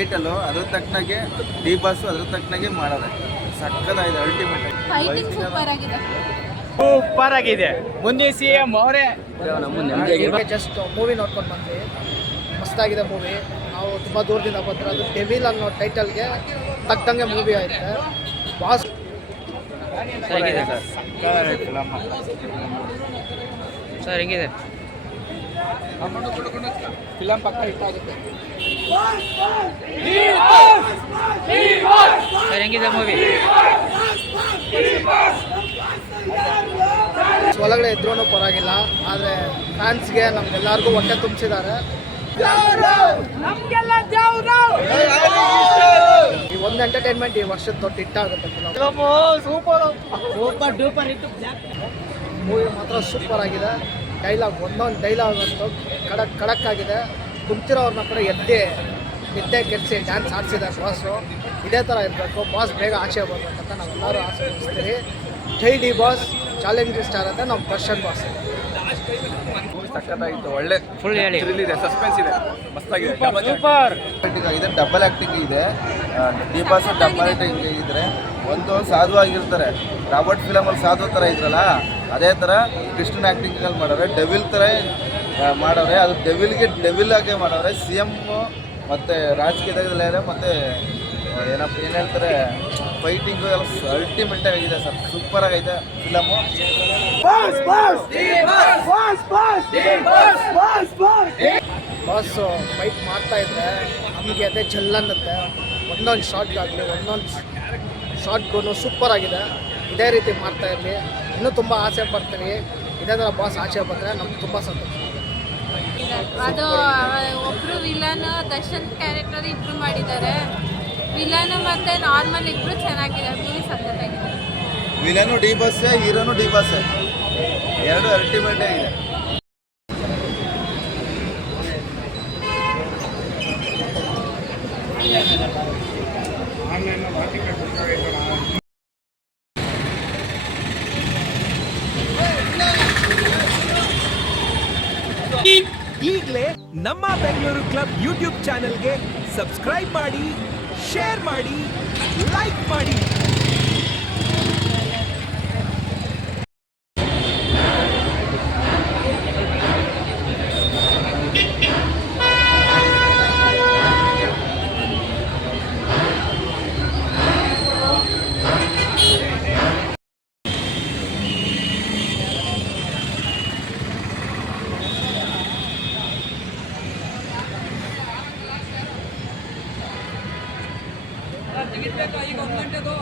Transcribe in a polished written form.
Title ಅದ್ರ ತಕ್ಕನಾಗೆ D boss ಅದ್ರ ತಕ್ಕನಾಗೆ ಮಾಡೋರೆ. ಸಕ್ಕತ್ತಾಗಿದೆ, ಅಲ್ಟಿಮೇಟ್ ಸೂಪರ್ ಆಗಿದೆ. ಮುಂದೆ CM ಅವರೇ. ಜಸ್ಟ್ ಮೂವಿ ನೋಡ್ಕೊಂಡು ಬಂದ್ವಿ, ಮಸ್ತಾಗಿದೆ ಮೂವಿ. ನಾವು ತುಂಬ ದೂರದಿಂದ ಬಂದ್ರೆ ಅದು ಡೆವಿಲ್ ಅನ್ನೋ ಟೈಟಲ್ಗೆ ತಕ್ಕಂಗೆ ಮೂವಿ ಐತೆ. ಬಾಸ್ ಸರ್ ಹೆಂಗಿದೆ ಫಿಲಮ್ ಪಕ್ಕ ಹಿಟ್ ಆಗುತ್ತೆ. ಸರ್ ಹೆಂಗಿದೆ ಮೂವಿ? ಒಳಗಡೆ ಇದ್ರೂ ಪರವಾಗಿಲ್ಲ, ಆದರೆ ಫ್ಯಾನ್ಸ್ಗೆ ನಮ್ಗೆಲ್ಲರಿಗೂ ಹೊಟ್ಟೆ ತುಂಬಿಸಿದ್ದಾರೆ. ಈ ಒಂದು ಎಂಟರ್ಟೈನ್ಮೆಂಟ್ ಈ ವರ್ಷದ ದೊಡ್ಡ ಹಿಟ್ ಆಗುತ್ತೆ ಫಿಲಮ್. ಸೂಪರ್ ಡೂಪರ್ ಇತ್ತು. ಮೂವಿ ಮಾತ್ರ ಸೂಪರ್ ಆಗಿದೆ. ಡೈಲಾಗ್ ಒಂದೊಂದು ಡೈಲಾಗ್ ಅಂತೂ ಖಡಕ್ ಆಗಿದೆ. ಕುಂತಿರೋರ್ನ ಕೂಡ ಎದ್ದೆ ಕೆಡಿಸಿ ಡ್ಯಾನ್ಸ್ ಆಡಿಸಿದ್ದಾರೆ ಬಾಸು. ಇದೇ ಥರ ಇರಬೇಕು. ಬಾಸ್ ಬೇಗ ಆಚೆ ಬರ್ಬೇಕಂತ ನಾವೆಲ್ಲರೂ ಆಸೆ ಪಡಿಸ್ತೀವಿ. ಜೈ ಡಿ ಬಾಸ್. ಚಾಲೆಂಜಿಂಗ್ ಸ್ಟಾರ್ ಅಂತ ನಮ್ಮ ದರ್ಶನ್ ಬಾಸ್. ಸಕ್ಕತ್ತಾಗಿತ್ತು, ಒಳ್ಳೆ ಫುಲ್ ಹೇಳಿ. ಥ್ರಿಲ್ ಇದೆ, ಸಸ್ಪೆನ್ಸ್ ಇದೆ, ಮಸ್ತಾಗಿದೆ. ಸೂಪರ್ ಇದೆ, ಡಬಲ್ ಆ್ಯಕ್ಟಿಂಗ್ ಇದೆ. ಡಿ ಬಾಸ್ ಡಬಲ್ ಆ್ಯಕ್ಟಿಂಗ್ ಇದ್ರೆ ಒಂದು ಸಾಧು ಆಗಿರ್ತಾರೆ. ರಾಬರ್ಟ್ ಫಿಲಮಲ್ಲಿ ಸಾಧು ಥರ ಇದ್ರಲ್ಲ, ಅದೇ ಥರ ಕೃಷ್ಣನ್ ಆ್ಯಕ್ಟಿಂಗಲ್ಲಿ ಮಾಡೋರೆ. ಡೆವಿಲ್ ಥರ ಮಾಡೋರೆ. ಅದು ಡೆವಿಲ್ ಆಗೇ ಮಾಡೋರೆ. CM ಮತ್ತು ರಾಜಕೀಯದಲ್ಲೇ ಮತ್ತು ಏನು ಹೇಳ್ತಾರೆ, ಫೈಟಿಂಗು ಎಲ್ಲ ಅಲ್ಟಿಮೇಟ್ ಆಗಿದೆ ಸರ್. ಸೂಪರ್ ಆಗೈತೆ ಫಿಲಮು. ಬಾಸ್ ಫೈಟ್ ಮಾಡ್ತಾ ಇದ್ರೆ ನಮಗೆ ಅದೇ ಜಲ್ ಅನ್ನತ್ತೆ. ಒಂದೊಂದು ಶಾರ್ಟ್ಗಾಗಲಿ ಒಂದೊಂದು ಶಾರ್ಟ್ಗೂ ಸೂಪರ್ ಆಗಿದೆ. ಇದೇ ರೀತಿ ಮಾಡ್ತಾ ಇರಲಿ. ಇನ್ನೂ ತುಂಬ ಆಸೆ ಪಡ್ತೀವಿ. ಇದೇ ಥರ ಬಾಸ್ ಆಚೆ ಬಂದರೆ ನಮ್ಗೆ ತುಂಬ ಸಂತೋಷ. ಅದು ಒಬ್ಬರು ವಿಲನ್ ದರ್ಶನ್ ಕ್ಯಾರೆಕ್ಟರ್ ಇಬ್ರು ಮಾಡಿದ್ದಾರೆ. ವಿಲನ್ ಮತ್ತು ನಾರ್ಮಲ್ ಇಬ್ರು ಚೆನ್ನಾಗಿದೆ. ಮೂವಿ ಸಖತ್ತಾಗಿದೆ. ವಿಲನು ಡಿ ಬಾಸ್, ಹೀರೋನು ಡಿ ಬಾಸ್, ಎರಡು ಅಲ್ಟಿಮೇಟ್ ಆಗಿದೆ. ಈಗಲೇ ನಮ್ಮ ಬೆಂಗಳೂರು ಕ್ಲಬ್ ಯೂಟ್ಯೂಬ್ ಚಾನೆಲ್ಗೆ ಸಬ್ಸ್ಕ್ರೈಬ್ ಮಾಡಿ, ಶೇರ್ ಮಾಡಿ, ಲೈಕ್ ಮಾಡಿ. ಈಗ 1 ಗಂಟೆದು